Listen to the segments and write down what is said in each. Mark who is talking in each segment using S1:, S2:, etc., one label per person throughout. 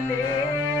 S1: name.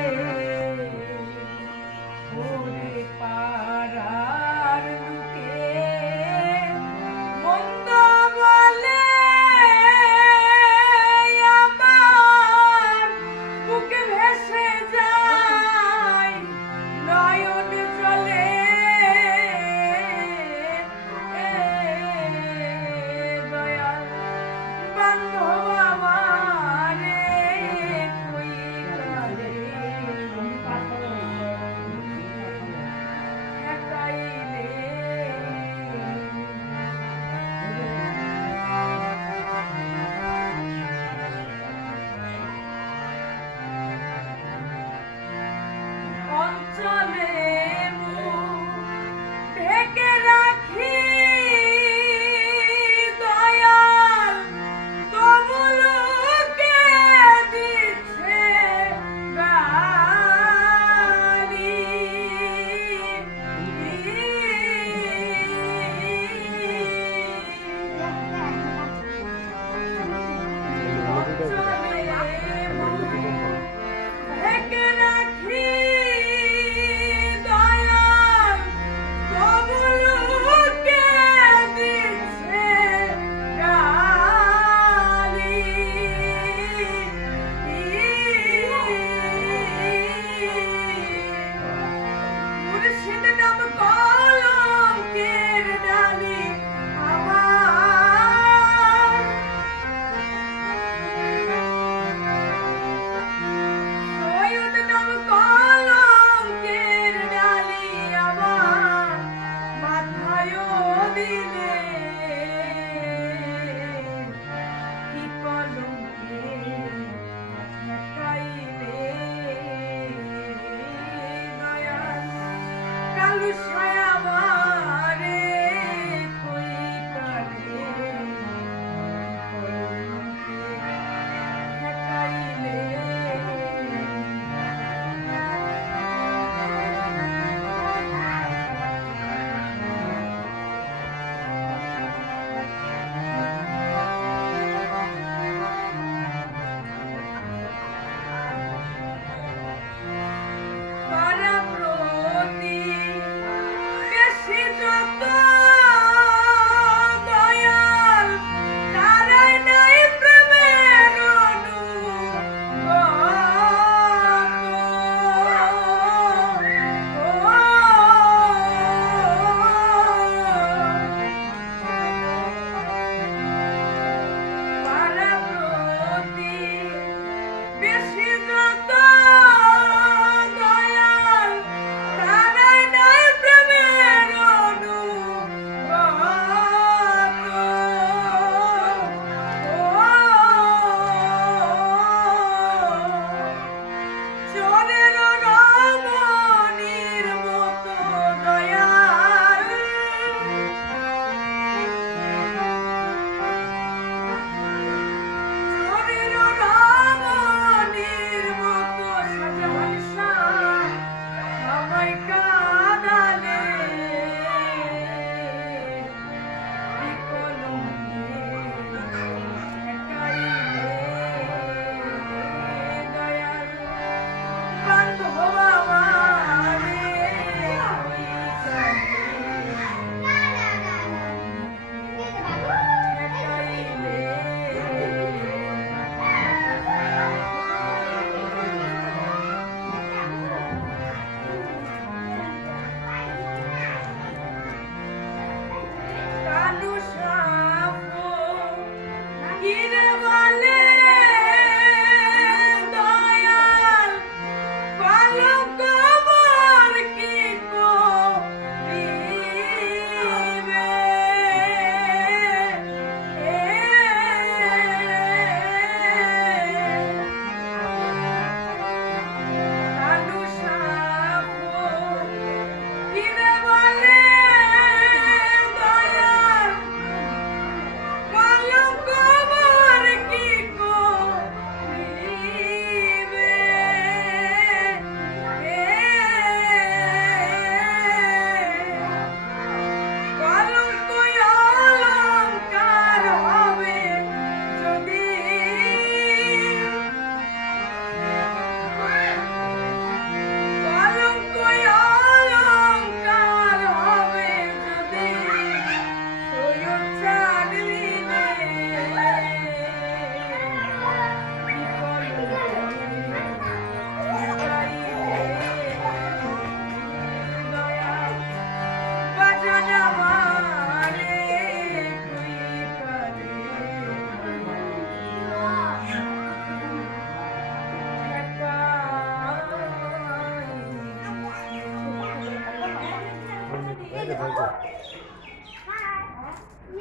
S1: 叶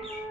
S1: 子。